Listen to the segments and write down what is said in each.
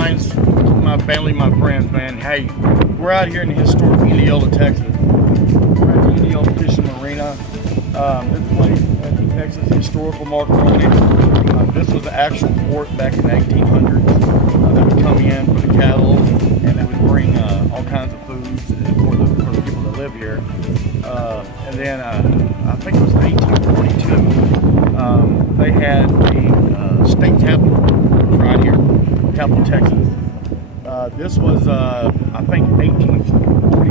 reminds my family, my friends, man, hey, we're out here in the historic Indianola, Texas. We're at the Indianola Fishing Marina. This place has the Texas historical marker on it. This was the actual port back in the 1800s. That would come in for the cattle, and they would bring all kinds of foods for the people that live here. And then I think it was 1842. They had the state capitol right here, Capital, Texas. This was, I think, 1840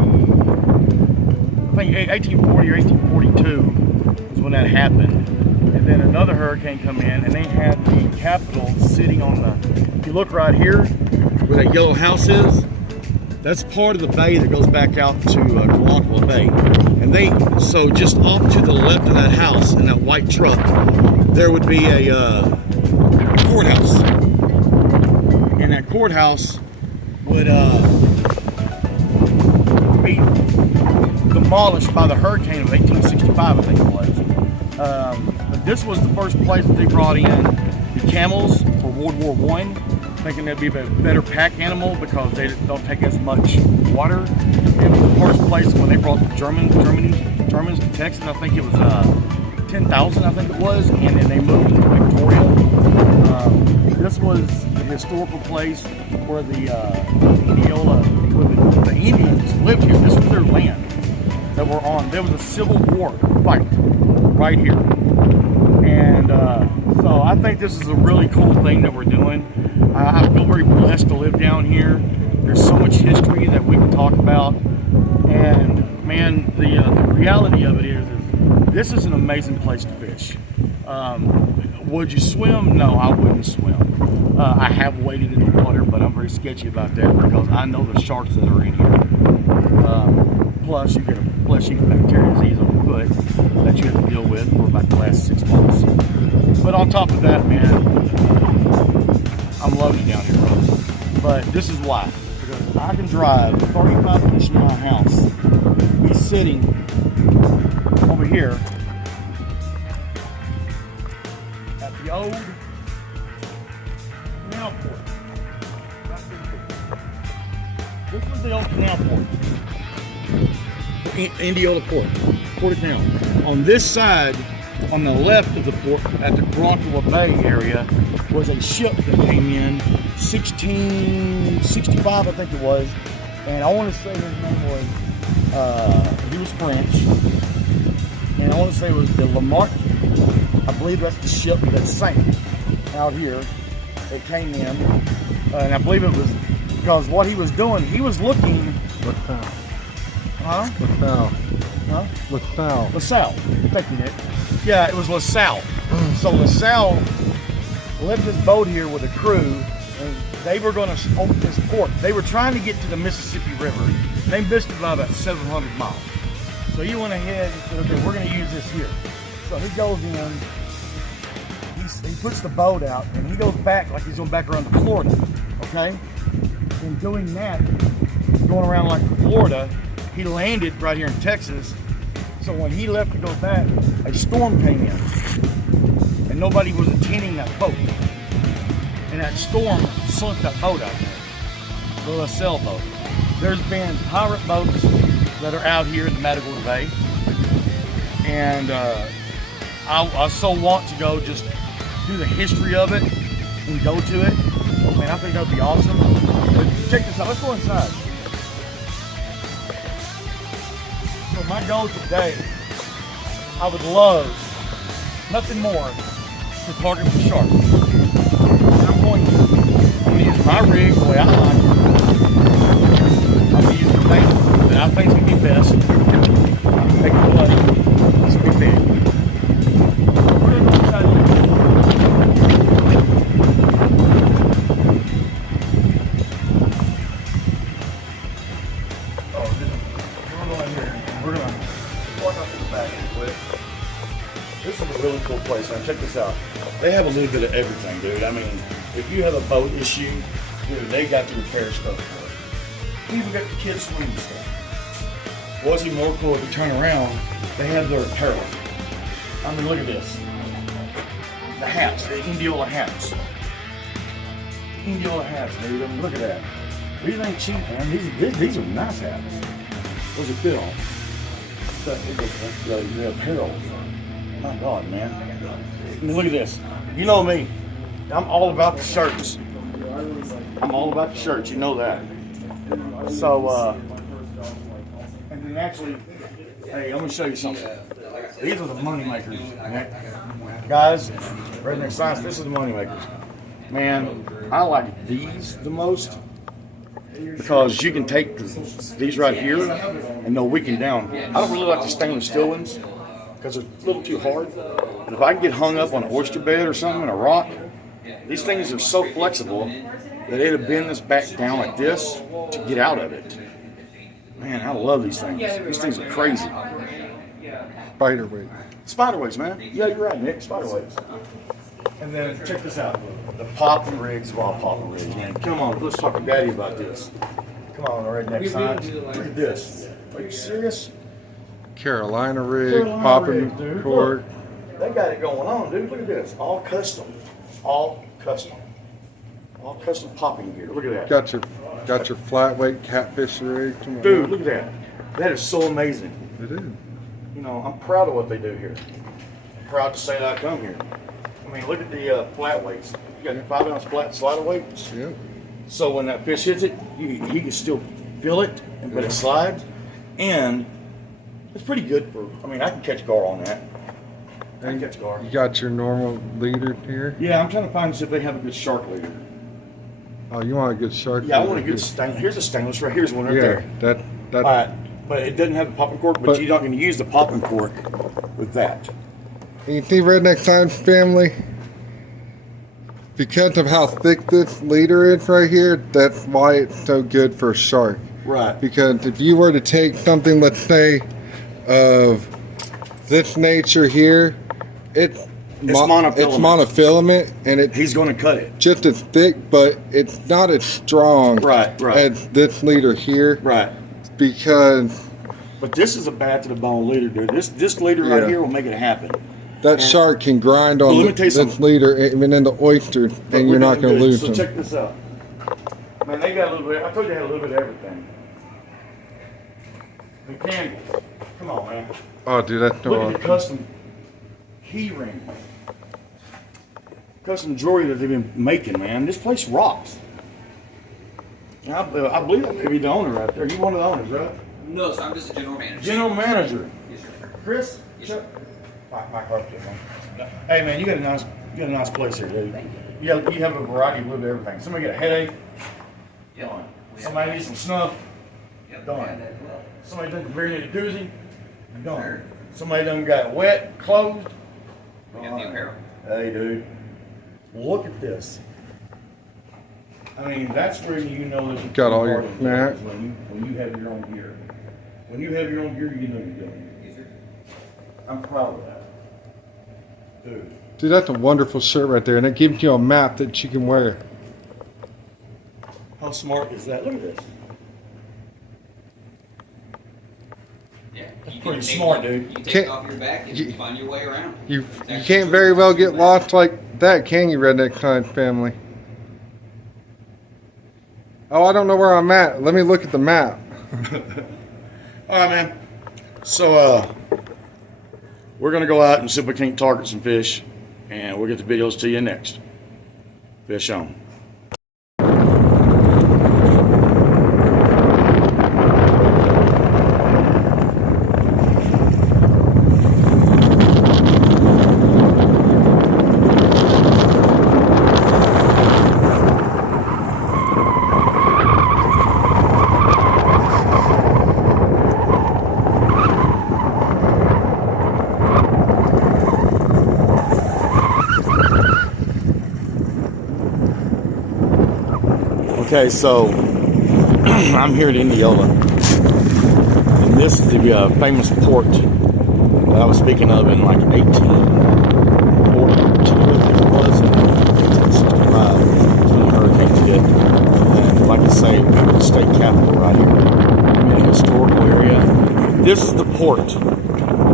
or 1842 is when that happened. And then another hurricane come in, and they had the Capitol sitting on the, if you look right here, where that yellow house is, that's part of the bay that goes back out to Indianola Bay. And so just off to the left of that house in that white truck, there would be a courthouse. And that courthouse would be demolished by the hurricane of 1865, I think it was. But this was the first place that they brought in the camels for World War I, thinking that'd be a better pack animal because they don't take as much water. It was the first place when they brought the Germans to Texas. I think it was 10,000, I think it was, and then they moved to Victoria. This was the historical place where the Indians lived here. This was their land that we're on. There was a Civil War fight right here. And so I think this is a really cool thing that we're doing. I feel very blessed to live down here. There's so much history that we can talk about. And man, the reality of it is this is an amazing place to fish. Would you swim? No, I wouldn't swim. I have waded in the water, but I'm very sketchy about that because I know the sharks that are in here. Plus, you get a flesh-eating bacteria disease on your foot that you have to deal with for about the last 6 months. But on top of that, man, I'm loaded down here, bro. But this is why. Because I can drive 35 minutes from my house, be sitting over here at the old canal port. This was the old canal port. Indianola Port of Canal. On this side, on the left of the port, at the Indianola Bay area, was a ship that came in 1665, I think it was, and I want to say his name was, he was French, and I want to say it was the Lamarck. I believe that's the ship that sank out here. It came in, and I believe it was because what he was doing, he was looking. Huh? LaSalle. Huh? LaSalle. LaSalle. Thank you, Nick. Yeah, it was LaSalle. So LaSalle left this boat here with a crew, and they were going to open this port. They were trying to get to the Mississippi River. They missed it by about 700 miles. So he went ahead and said, okay, we're going to use this here. So he goes in, he puts the boat out, and he goes back like he's going back around to Florida, okay? In doing that, going around like Florida, he landed right here in Texas. So when he left to go back, a storm came in, and nobody was attending that boat. And that storm sunk that boat out there, the LaSalle boat. There's been pirate boats that are out here in the Matagorda Bay, and I so want to go just do the history of it and go to it. Oh man, I think that would be awesome. But check this out. Let's go inside. So my goal today, I would love nothing more to target the shark. And I'm going to use my rig the way I like it. I'm going to use the thing that I think is going to be best. I'm going to make the play. It's going to be big. We're going to go inside the This is a really cool place. Now check this out. They have a little bit of everything, dude. I mean, if you have a boat issue, dude, they got the repair stuff for it. They even got the kids swimming stuff. What's even more cool if you turn around, they have their apparel. I mean, look at this. The hats, the Indianola hats. Indianola hats, dude. I mean, look at that. These ain't cheap, man. These are nice hats. What's it fit on? The apparel. My God, man. I mean, look at this. You know me. I'm all about the shirts. I'm all about the shirts. You know that. So, and then actually, hey, I'm gonna show you something. These are the money makers, okay? Guys. Redneck Science. This is the money makers. Man, I like these the most because you can take these right here and they'll weaken down. I don't really like the stainless steel ones because they're a little too hard. But if I can get hung up on an oyster bed or something, in a rock, these things are so flexible that it'll bend this back down like this to get out of it. Man, I love these things. These things are crazy. Spiderweight. Spiderweights, man. Yeah, you're right, Nick. Spiderweights. And then check this out. The popping rigs of all popping rigs, man. Come on, let's talk to Daddy about this. Come on, Redneck Science. Look at this. Are you serious? Carolina rig, popping cork. They got it going on, dude. Look at this. All custom. All custom. All custom popping gear. Look at that. Got your flat weight catfish rig. Dude, look at that. That is so amazing. It is. You know, I'm proud of what they do here. I'm proud to say that I come here. I mean, look at the flat weights. You got 5 ounce flat slider weights. Yep. So when that fish hits it, he can still feel it, but it slides. And it's pretty good for, I mean, I can catch gar on that. I can catch gar. You got your normal leader here? Yeah, I'm trying to find if they have a good shark leader. Oh, you want a good shark leader? Yeah, I want a good stainless. Here's a stainless right here's one right there. That. All right, but it doesn't have a popping cork, but you're not going to use the popping cork with that. You see, Redneck Science family, because of how thick this leader is right here, that's why it's so good for a shark. Right. Because if you were to take something, let's say, of this nature here, it's monofilament, and he's going to cut it just as thick, but it's not as strong as this leader here. Right. Because. But this is a bad to the bone leader, dude. This leader right here will make it happen. That shark can grind on this leader, even in the oyster, and you're not going to lose them. So check this out. Man, they got a little bit. I told you they had a little bit of everything. The candles. Come on, man. Oh, dude, that's no. Look at the custom key ring. Custom jewelry that they've been making, man. This place rocks. I believe that could be the owner right there. You one of the owners, right? No, so I'm just a general manager. General manager. Yes, sir. Chris? Yes, sir. My carpet, man. Hey, man, you got a nice place here, dude. Thank you. You have a variety of a little bit of everything. Somebody get a headache? Yep. Done. Somebody needs some snuff? Yep. Done. Somebody doesn't bring in a koozie? Done. Somebody done got wet, closed? We got the apparel. Hey, dude. Look at this. I mean, that's where you know that you got all your snacks when you have your own gear. When you have your own gear, you know you're doing it. Yes, sir. I'm proud of that. Dude. Dude, that's a wonderful shirt right there, and it gives you a map that you can wear. How smart is that? Look at this. Yeah. That's pretty smart, dude. You take it off your back and you find your way around. You can't very well get lost like that, can you, Redneck Science family? Oh, I don't know where I'm at. Let me look at the map. All right, man. So, we're going to go out and see if we can't target some fish, and we'll get the videos to you next. Fish on. Okay, so I'm here at Indianola, and this is the famous port that I was speaking of in like 1842, I think it was, and 1865 when the hurricanes hit. And like I say, we have the state capital right here in a historical area. This is the port.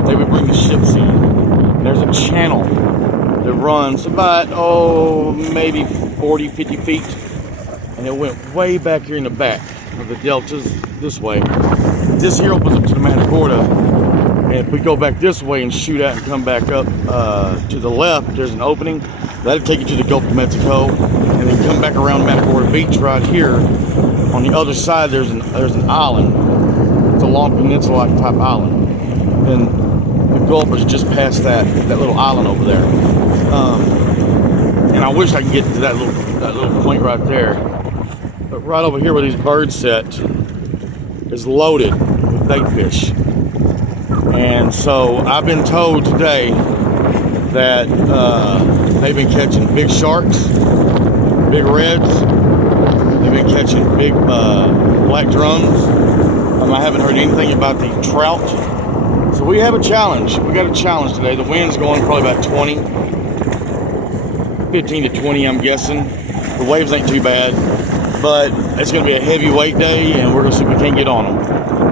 They would bring the ships in. There's a channel that runs about, maybe 40, 50 feet and it went way back here in the back of the deltas this way. This here opens up to the Matagorda, and if we go back this way and shoot out and come back up to the left, there's an opening. That'll take you to the Gulf of Mexico, and then come back around Matagorda Beach right here. On the other side, there's an island. It's a long peninsula type island. And the Gulf is just past that little island over there. And I wish I could get to that little point right there. But right over here where these birds set is loaded with bait fish. And so I've been told today that they've been catching big sharks, big reds. They've been catching big black drums. I haven't heard anything about the trout. So we have a challenge. We got a challenge today. The wind's going probably about 15 to 20, I'm guessing. The waves ain't too bad, but it's going to be a heavyweight day, and we're going to see if we can't get on them.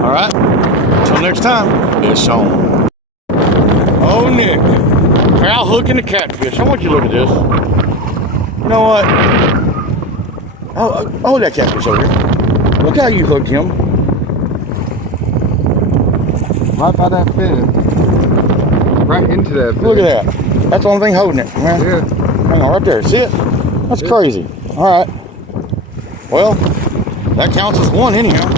All right? Until next time, fish on. Oh, Nick. Foul hooking the catfish. I want you to look at this. You know what? Oh, that catfish over here. Look how you hooked him. Right by that fin. Right into that fin. Look at that. That's the only thing holding it, man. Yeah. Hang on, right there. See it? That's crazy. All right. Well, that counts as one anyhow.